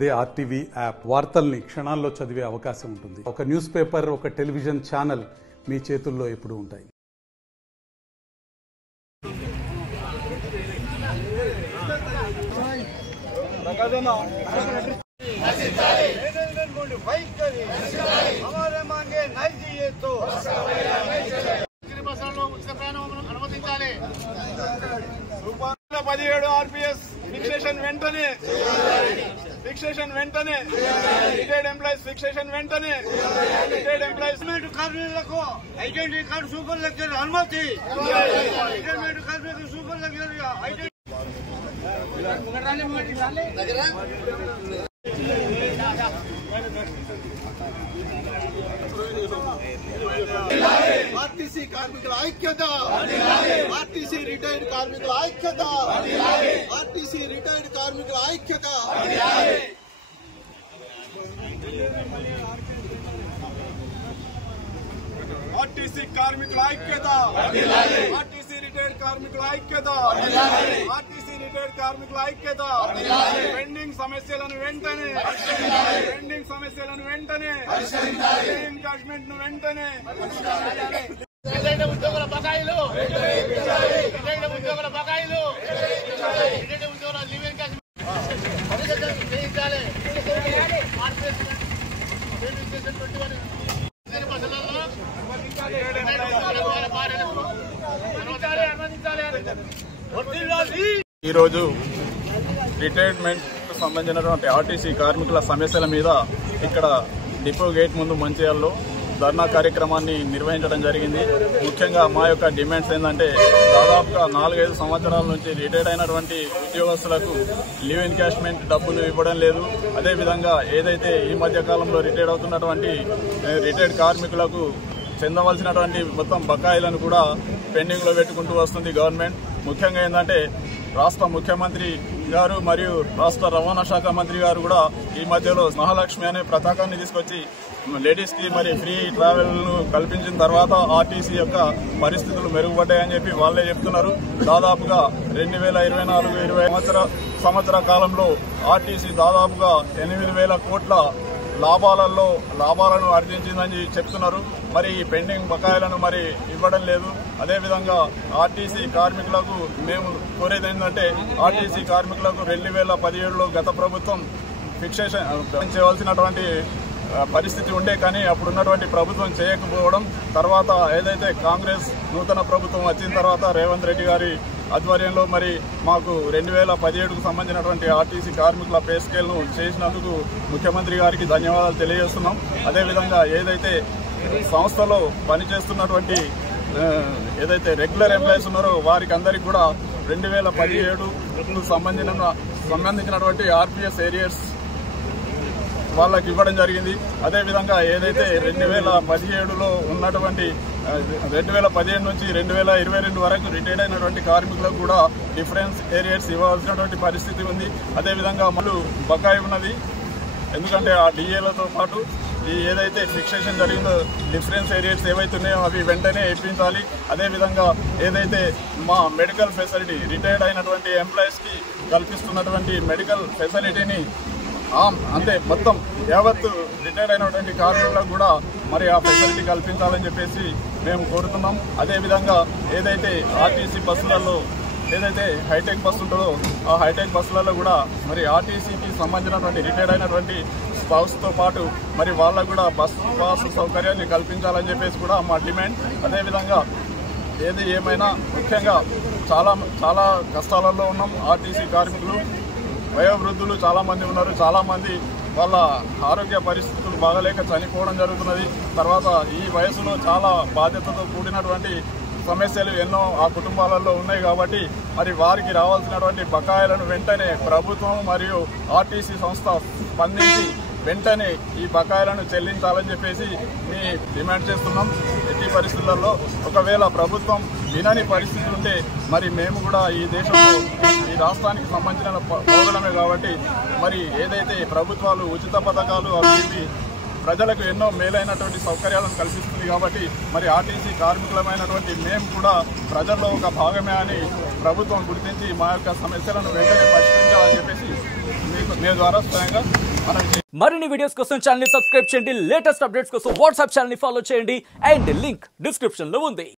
అదే RTV app వార్తల్ని క్షణాల్లో చదివే అవకాశం ఉంటుంది. ఒక న్యూస్ పేపర్, ఒక టెలివిజన్ ఛానల్ మీ చేతుల్లో ఎప్పుడూ ఉంటాయి. ఫిక్సేషన్ వెంటనే రిటైర్డ్ ఎంప్లాయీస్ ఫిక్సేషన్ వెంటనే రిటైర్డ్ ఎంప్లాయీస్ కార్మికులకు ఐడెంటిటీ కార్డు సూపర్ లగ్జరీ అనుమతి రిటైర్మెంట్ కార్మికులకు సూపర్ లగ్జరీ ఆర్టీసీ కార్మికుల ఐక్యత, ఆర్టీసీ రిటైర్డ్ కార్మికుల ఐక్యత, ఆర్టీసీ రిటైర్డ్ కార్మికుల ఐక్యత. ఆర్టీసీ కార్మికుల ఐక్యత, ఆర్టీసీ రిటైర్డ్ కార్మికుల ఐక్యత, ఆర్టీసీ రిటైర్డ్ కార్మికుల ఐక్యత. పెండింగ్ సమస్యలను వెంటనే ఎన్కాష్మెంట్ ను వెంటనే ఉద్యోగుల బకాయిలు, ఉద్యోగుల బకాయిలు, ఉద్యోగుల లివ్ ఎన్కాష్మెంట్ చేయించాలి. ఈరోజు రిటైర్మెంట్ సంబంధించినటువంటి ఆర్టీసీ కార్మికుల సమస్యల మీద ఇక్కడ డిపో గేట్ ముందు మంచిర్యాలలో ధర్నా కార్యక్రమాన్ని నిర్వహించడం జరిగింది. ముఖ్యంగా మా యొక్క డిమాండ్స్ ఏంటంటే, దాదాపుగా 4-5 సంవత్సరాల నుంచి రిటైర్డ్ అయినటువంటి ఉద్యోగస్తులకు లీవ్ ఎన్కాష్మెంట్ డబ్బులు ఇవ్వడం లేదు. అదేవిధంగా ఏదైతే ఈ మధ్య కాలంలో రిటైర్డ్ అవుతున్నటువంటి రిటైర్డ్ కార్మికులకు చెందవలసినటువంటి మొత్తం బకాయిలను కూడా పెండింగ్ లో పెట్టుకుంటూ వస్తుంది గవర్నమెంట్. ముఖ్యంగా ఏంటంటే, రాష్ట్ర ముఖ్యమంత్రి గారు మరియు రాష్ట్ర రవాణా శాఖ మంత్రి గారు కూడా ఈ మధ్యలో మహాలక్ష్మి అనే పథకాన్ని తీసుకొచ్చి లేడీస్ కి మరి ఫ్రీ ట్రావెల్ ను కల్పించిన తర్వాత ఆర్టీసీ యొక్క పరిస్థితులు మెరుగుపడ్డాయని చెప్పి వాళ్ళే చెప్తున్నారు. దాదాపుగా 2024-20 సంవత్సర కాలంలో ఆర్టీసీ దాదాపుగా 8,000 కోట్ల లాభాలను ఆర్జించిందని చెప్తున్నారు. మరి ఈ పెండింగ్ బకాయిలను మరి ఇవ్వడం లేదు. అదేవిధంగా ఆర్టీసీ కార్మికులకు మేము కోరేది ఏంటంటే, ఆర్టీసీ కార్మికులకు 2017లో గత ప్రభుత్వం ఫిక్సేషన్ చేయవలసినటువంటి పరిస్థితి ఉండే, కానీ అప్పుడున్నటువంటి ప్రభుత్వం చేయకపోవడం, తర్వాత ఏదైతే కాంగ్రెస్ నూతన ప్రభుత్వం వచ్చిన తర్వాత రేవంత్ రెడ్డి గారి ఆధ్వర్యంలో మరి మాకు 2017కు సంబంధించినటువంటి ఆర్టీసీ కార్మికుల పే స్కేల్ ను చేసినందుకు ముఖ్యమంత్రి గారికి ధన్యవాదాలు తెలియజేస్తున్నాం. అదేవిధంగా ఏదైతే సంస్థలో పనిచేస్తున్నటువంటి ఏదైతే రెగ్యులర్ ఎంప్లాయీస్ ఉన్నారో వారికి అందరికీ కూడా 2017కు సంబంధించినటువంటి ఆర్పీఎస్ ఏరియర్స్ వాళ్ళకి ఇవ్వడం జరిగింది. అదేవిధంగా ఏదైతే 2017లో ఉన్నటువంటి 2017 నుంచి 2022 వరకు రిటైర్డ్ అయినటువంటి కార్మికులకు కూడా డిఫరెన్స్ ఏరియర్స్ ఇవ్వాల్సినటువంటి పరిస్థితి ఉంది. అదేవిధంగా మళ్ళీ బకాయి ఉన్నది. ఎందుకంటే ఆ డిఏలతో పాటు ఈ ఏదైతే ఫిక్సేషన్ జరిగిందో డిఫరెన్స్ ఏరియర్స్ ఏవైతున్నాయో అవి వెంటనే ఇప్పించాలి. అదేవిధంగా ఏదైతే మా మెడికల్ ఫెసిలిటీ రిటైర్డ్ అయినటువంటి ఎంప్లాయీస్ కి కల్పిస్తున్నటువంటి మెడికల్ ఫెసిలిటీని అంటే మొత్తం యావత్తు రిటైర్డ్ అయినటువంటి కార్మికులకు కూడా మరి ఆ ఫెసిలిటీ కల్పించాలని చెప్పేసి మేము కోరుతున్నాం. అదేవిధంగా ఏదైతే ఆర్టీసీ బస్సులలో ఏదైతే హైటెక్ బస్సు ఉంటుందో ఆ హైటెక్ బస్సులలో కూడా మరి ఆర్టీసీకి సంబంధించినటువంటి రిటైర్డ్ అయినటువంటి స్పౌస్తో పాటు మరి వాళ్ళకు కూడా బస్సు పాస్ సౌకర్యాన్ని కల్పించాలని చెప్పేసి కూడా మా డిమాండ్. అదేవిధంగా ఏది ఏమైనా ముఖ్యంగా చాలా కష్టాలలో ఉన్నాం. ఆర్టీసీ కార్మికులు వయోవృద్ధులు చాలా మంది ఉన్నారు. చాలా మంది వాళ్ళ ఆరోగ్య పరిస్థితులు బాగలేక చనిపోవడం జరుగుతున్నది. తర్వాత ఈ వయసులో చాలా బాధ్యతతో కూడినటువంటి సమస్యలు ఎన్నో ఆ కుటుంబాలలో ఉన్నాయి. కాబట్టి మరి వారికి రావాల్సినటువంటి బకాయిలను వెంటనే ప్రభుత్వం మరియు ఆర్టీసీ సంస్థ స్పందించి వెంటనే ఈ బకాయిలను చెల్లించాలని చెప్పేసి డిమాండ్ చేస్తున్నాం. ఎట్టి పరిస్థితులలో ఒకవేళ ప్రభుత్వం వినని పరిస్థితి ఉంటే మరి మేము కూడా ఈ దేశంలో ఈ రాష్ట్రానికి సంబంధించిన పౌరులమే కాబట్టి మరి ఏదైతే ప్రభుత్వాలు ఉచిత పథకాలు అవి ప్రజలకు ఎన్నో మేలైనటువంటి సౌకర్యాలను కల్పిస్తుంది. కాబట్టి మరి ఆర్టీసీ కార్మికులమైనటువంటి మేము కూడా ప్రజల్లో ఒక భాగమే అని ప్రభుత్వం గుర్తించి మా యొక్క సమస్యలను వెంటనే పరిష్కరించాలని చేయాలని చెప్పేసి మీ ద్వారా స్వయంగా మనం మరిన్ని వీడియోస్ కోసం ఛానల్ ని సబ్స్క్రైబ్ చేయండి, లేటెస్ట్ అప్డేట్స్ కోసం వాట్సాప్ ఛానల్ ని ఫాలో చేయండి అండ్ లింక్ డిస్క్రిప్షన్ లో ఉంది.